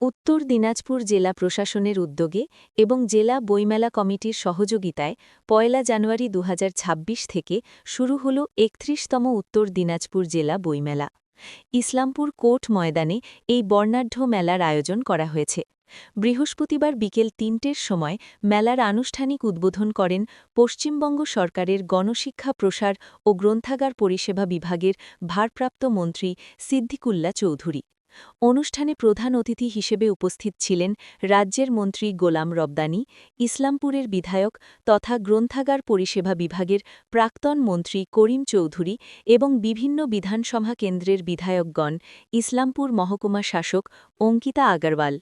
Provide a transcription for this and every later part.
উত্তর দিনাজপুর জেলা প্রশাসনের উদ্যোগে এবং জেলা বইমেলা কমিটির সহযোগিতায় ১ জানুয়ারি ২০২৬ থেকে শুরু হল ৩১তম উত্তর দিনাজপুর জেলা বইমেলা। ইসলামপুর কোর্ট ময়দানে এই বর্ণাঢ্য মেলার আয়োজন করা হয়েছে। বৃহস্পতিবার বিকেল ৩টের সময় মেলার আনুষ্ঠানিক উদ্বোধন করেন পশ্চিমবঙ্গ সরকারের গণশিক্ষা প্রসার ও গ্রন্থাগার পরিষেবা বিভাগের ভারপ্রাপ্ত মন্ত্রী সিদ্দিকুল্লা চৌধুরী। অনুষ্ঠানে প্রধান অতিথি হিসেবে উপস্থিত ছিলেন রাজ্যের মন্ত্রী গোলাম রব্বানী, ইসলামপুরের বিধায়ক তথা গ্রন্থাগার পরিষেবা বিভাগের প্রাক্তন মন্ত্রী করিম চৌধুরী এবং বিভিন্ন বিধানসভা কেন্দ্রের বিধায়কগণ, ইসলামপুর মহকুমা শাসক অঙ্কিতা আগরওয়াল।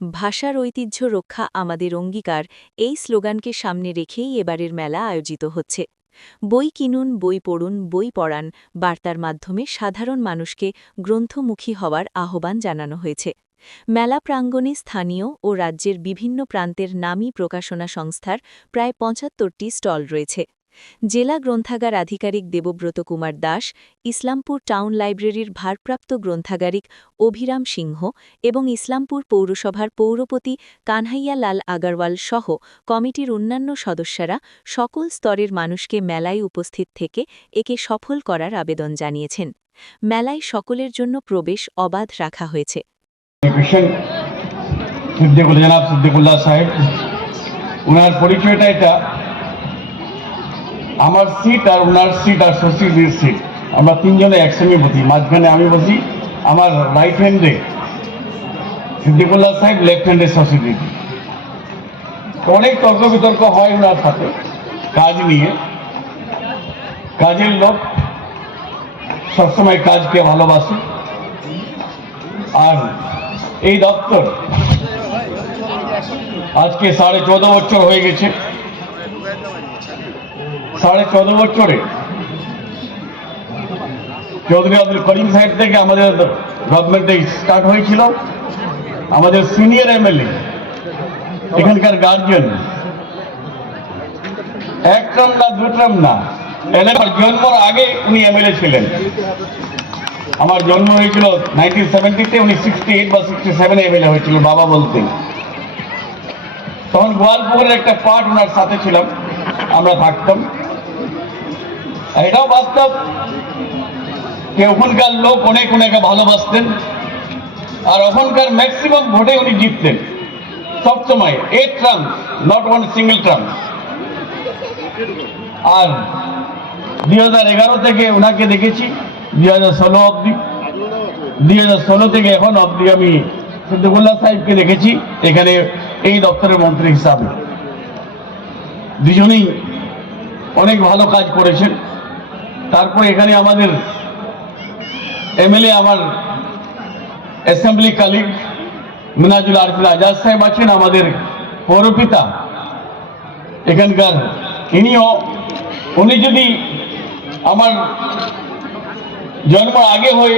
ভাষার ঐতিহ্য রক্ষা আমাদের অঙ্গীকার এই স্লোগানকে সামনে রেখেই এবারের মেলা আয়োজিত হচ্ছে। বই কিনুন, বই পড়ুন, বই পড়ান বার্তার মাধ্যমে সাধারণ মানুষকে গ্রন্থমুখী হওয়ার আহ্বান জানানো হয়েছে। মেলা প্রাঙ্গণে স্থানীয় ও রাজ্যের বিভিন্ন প্রান্তের নামী প্রকাশনা সংস্থার প্রায় ৭৫টি স্টল রয়েছে। জেলা গ্রন্থাগার আধিকারিক দেবব্রত কুমার দাস, ইসলামপুর টাউন লাইব্রেরির ভারপ্রাপ্ত গ্রন্থাগারিক অভিরাম সিংহ এবং ইসলামপুর পৌরসভার পৌরপতি কানহাইয়া লাল আগরওয়াল সহ কমিটির অন্যান্য সদস্যরা সকল স্তরের মানুষকে মেলায় উপস্থিত থেকে একে সফল করার আবেদন জানিয়েছেন। মেলায় সকলের জন্য প্রবেশ অবাধ রাখা হয়েছে। আমার সিট আর ওনার সিট আর শশীর সিট, আমরা তিনজনে একসঙ্গে বসি। মাঝখানে আমি বসি, আমার রাইট হ্যান্ডে সিদ্দিকুল্লাহ সাহেব, লেফট হ্যান্ডে শশী দিদি। অনেক তর্ক বিতর্ক হয় ওনার সাথে কাজ নিয়ে। কাজের লোক, সবসময় কাজকে ভালোবাসে। আর এই দপ্তর আজকে 14.5 বছর হয়ে গেছে। 14.5 বছরে চৌধুরী আব্দুল করিম সাহেব থেকে আমাদের গভর্নমেন্টে স্টার্ট হয়েছিল। আমাদের সিনিয়র এমএলএ, এখানকার গার্জিয়ান, এক টার্ম না দু টার্ম না, আমার জন্মর আগে উনি এমএলএ ছিলেন। আমার জন্ম হয়েছিল 1970-তে, উনি 68 বা 67-এ এমএলএ হয়েছিল বাবা বলতেন। তখন গোয়ালপুরের একটা পার্ট ওনার সাথে ছিলাম, আমরা থাকতাম। এটাও বাস্তব যে ওখানকার লোক অনেক ওনাকে ভালোবাসতেন, আর ওখানকার ম্যাক্সিমাম ভোটে উনি জিততেন সবসময়। 8 term, not one single term. আর 2011 থেকে ওনাকে দেখেছি 2016 অবধি। 2016 থেকে এখন অবধি আমি সিদ্দিকুল্লাহ সাহেবকে দেখেছি এখানে এই দপ্তরের মন্ত্রী হিসাবে। দুজনেই অনেক ভালো কাজ করেছেন। তারপরে এখানে আমাদের এমএলএ, আমার অ্যাসেম্বলি কালিগ মিনাজুল আরিফুল আজাদ সাহেব আছেন, আমাদের পৌরপিতা এখানকার। উনি যদি আমার জন্ম আগে হয়ে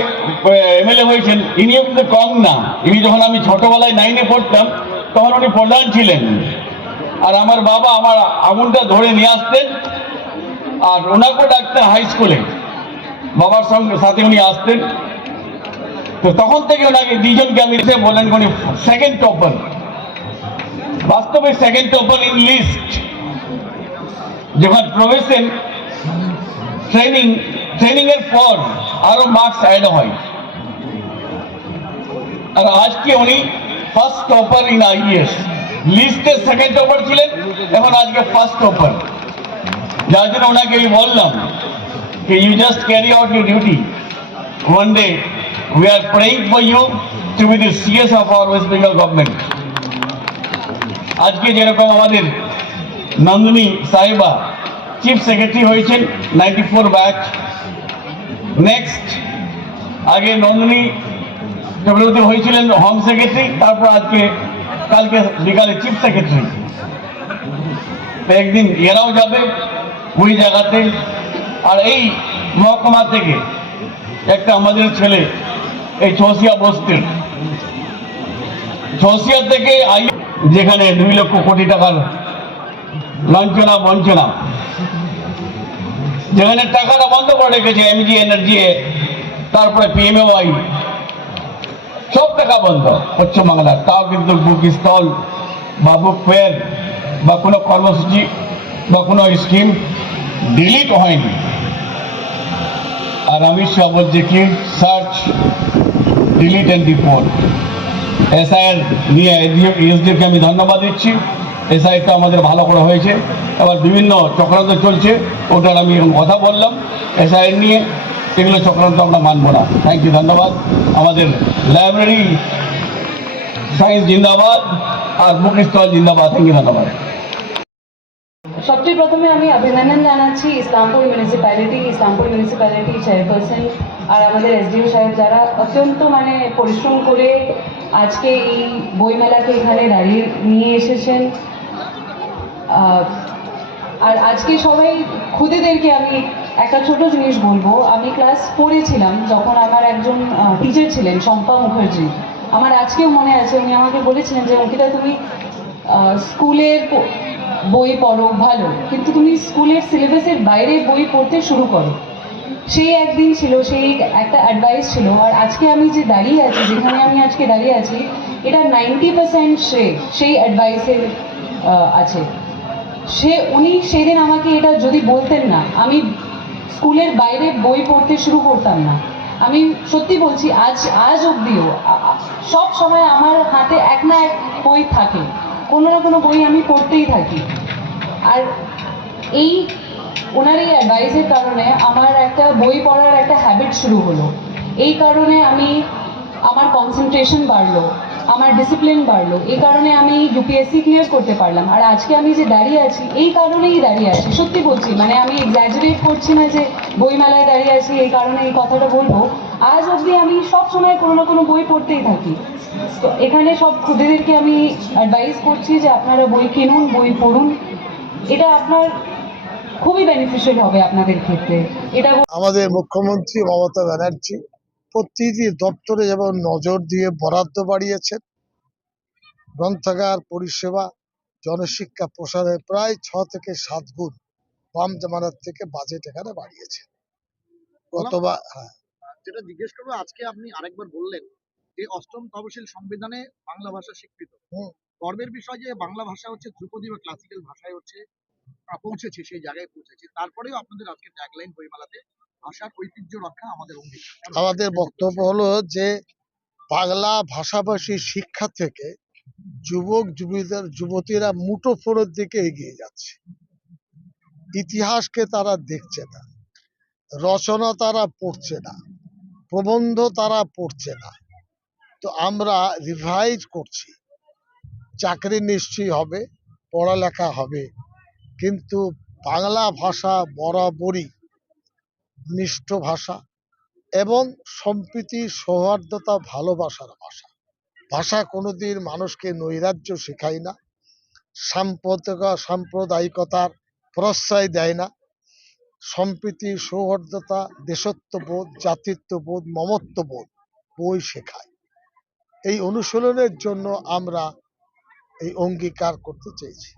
এমএলএ হয়েছেন, ইনিও কিন্তু কম না। ইনি যখন আমি ছোটবেলায় 9-এ পড়তাম তখন উনি প্রধান ছিলেন। আর আমার বাবা আমার আঙুলটা ধরে নিয়ে আসতেন, আর ওনাকেও ডাকতেন হাই স্কুলে, বাবার সঙ্গে সাথে উনি আসতেন। তো তখন থেকে ওনাকে দুজনকে আমি বলেন উনি সেকেন্ড টপার, বাস্তবে সেকেন্ড টপার ইন লিস্ট। যখন প্রবেশন ট্রেনিং এর পর আরো মার্কস অ্যাড হয়। আর আজকে উনি ফার্স্ট টপার ইন আইএস লিস্টে, সেকেন্ড টপার ছিলেন, এখন আজকে ফার্স্ট টপার। যার জন্য ওনাকে আমি বললাম যে you just carry out your duty. One day we are praying for you to be the CS of our West Bengal government. আজকে যেরকম আমাদের নন্দিনী সাহিবা চিফ সেক্রেটারি হয়েছেন 94 ব্যাচ। নেক্সট আগে নন্দিনী চক্রবর্তী হয়েছিলেন হোম সেক্রেটারি, তারপর কালকে বিকালে চিফ সেক্রেটারি। একদিন এরাও যাবে ওই জায়গাতে। আর এই মহকুমা থেকে একটা আমাদের ছেলে এই চৌসিয়া বস্তির, চৌসিয়া থেকে যেখানে 2 লক্ষ কোটি টাকার লাঞ্ছনা বঞ্চনা, যেখানে টাকাটা বন্ধ করে রেখেছে এমজি এনার্জি, তারপরে পিএমএওয়াই, সব টাকা বন্ধ পশ্চিমবাংলার, তাও কিন্তু বুক স্টল বা বুক ফেয়ার বা কোনো কর্মসূচি বা কোনো স্কিম ডিলিট হয়নি। আর অমিত শাহ বলছে কি search delete and report. SIR নিয়ে এসডিওকে আমি ধন্যবাদ দিচ্ছি। এসআইআরটা আমাদের ভালো করে হয়েছে, আবার বিভিন্ন চক্রান্ত চলছে, ওটার আমি এখন কথা বললাম এসআইআর নিয়ে, এগুলো চক্রান্ত আমরা মানব না। থ্যাংক ইউ, ধন্যবাদ। আমাদের লাইব্রেরি সায়েন্স জিন্দাবাদ আর বুক স্টল জিন্দাবাদ। থ্যাংক ইউ, ধন্যবাদ। সবচেয়ে প্রথমে আমি অভিনন্দন জানাচ্ছি ইসলামপুর মিউনিসিপ্যালিটি চেয়ারপারসন আর আমাদের এসডিও সাহেব, যারা অত্যন্ত পরিশ্রম করে আজকে এই বইমেলাকে এখানে দাঁড়িয়ে নিয়ে এসেছেন। আর আজকে সবাই খুদেদেরকে আমি একটা ছোট জিনিস বলবো। আমি ক্লাস 4-এ ছিলাম যখন আমার একজন টিচার ছিলেন শম্পা মুখার্জি, আমার আজকেও মনে আছে। উনি আমাকে বলেছিলেন যে অঙ্কিতা, তুমি স্কুলের বই পড়ো ভালো, কিন্তু তুমি স্কুলের সিলেবাসের বাইরে বই পড়তে শুরু করো। সেই একদিন ছিল, সেই একটা অ্যাডভাইস ছিল। আর আজকে আমি যে দাঁড়িয়ে আছি, যেখানে আমি আজকে দাঁড়িয়ে আছি, এটা 90% সেই অ্যাডভাইসের আছে। উনি সেদিন আমাকে এটা যদি বলতেন না, আমি স্কুলের বাইরে বই পড়তে শুরু করতাম না। আমি সত্যি বলছি, আজ অবধিও সব সময় আমার হাতে এক না এক বই থাকে, কোনো না কোনো বই আমি পড়তেই থাকি। আর এই ওনার এই অ্যাডভাইসের কারণে আমার একটা বই পড়ার একটা হ্যাবিট শুরু হলো। এই কারণে আমার কনসেন্ট্রেশন বাড়লো, আমার ডিসিপ্লিন বাড়লো। এই কারণে আমি ইউপিএসসি ক্লিয়ার করতে পারলাম। আর আজকে আমি যে দাঁড়িয়ে আছি, এই কারণেই দাঁড়িয়ে আছি। সত্যি বলছি, আমি এক্স্যাজারেট করছি না যে বইমেলায় দাঁড়িয়ে আছি এই কারণে এই কথাটা বলবো। আজ অবধি আমি সব সময় কোনো না কোনো বই পড়তেই থাকি। তো এখানে সব খুদেদেরকে আমি অ্যাডভাইস করছি যে আপনারা বই কিনুন, বই পড়ুন। এটা আপনার খুবই বেনিফিশিয়াল হবে আপনাদের ক্ষেত্রে। এটা আমাদের মুখ্যমন্ত্রী মমতা ব্যানার্জি প্রতিটি দপ্তরে যেমন নজর দিয়ে বরাদ্দ বাড়িয়েছেন, গ্রন্থাগার পরিষেবা জনশিক্ষা প্রসারে প্রায় 6 থেকে 7 গুণ বাম জামানার থেকে বাজেট এখানে বাড়িয়েছে। গতবার যেটা জিজ্ঞেস করবো, আজকে আপনি আরেকবার বললেন যে অষ্টম তহসিল সংবিধানে বাংলা ভাষা স্বীকৃত। গর্বের বিষয় যে বাংলা ভাষা হচ্ছে ধ্রুপদী বা ক্লাসিক্যাল ভাষায় হচ্ছে পৌঁছেছে, সেই জায়গায় পৌঁছেছে। তারপরেও আপনাদের আজকে ট্যাগলাইন বইমেলাতে ভাষার ঐতিহ্য রক্ষা আমাদের অঙ্গীকার। আমাদের বক্তব্য হলো যে বাংলা ভাষাভাষী শিক্ষা থেকে যুবতীরা মুঠোফোনের দিকে এগিয়ে যাচ্ছে। ইতিহাসকে তারা দেখছে না, রচনা তারা পড়ছে না, প্রবন্ধ তারা পড়ছে না। তো আমরা রিভাইজ করছি, চাকরি নিশ্চয়ই হবে, পড়ালেখা হবে, কিন্তু বাংলা ভাষা বরাবরই মিষ্ট ভাষা এবং সম্প্রীতি, সৌহার্দ্যতা, ভালোবাসার ভাষা। ভাষা কোনোদিন মানুষকে নৈরাজ্য শেখায় না, সাম্প্রদায়িকতার প্রশ্রয় দেয় না। সম্প্রীতি, সৌহার্দ্যতা, দেশত্ববোধ, জাতিত্ববোধ, মমত্ববোধ বই শেখায়। এই অনুশীলনের জন্য আমরা এই অঙ্গীকার করতে চেয়েছি।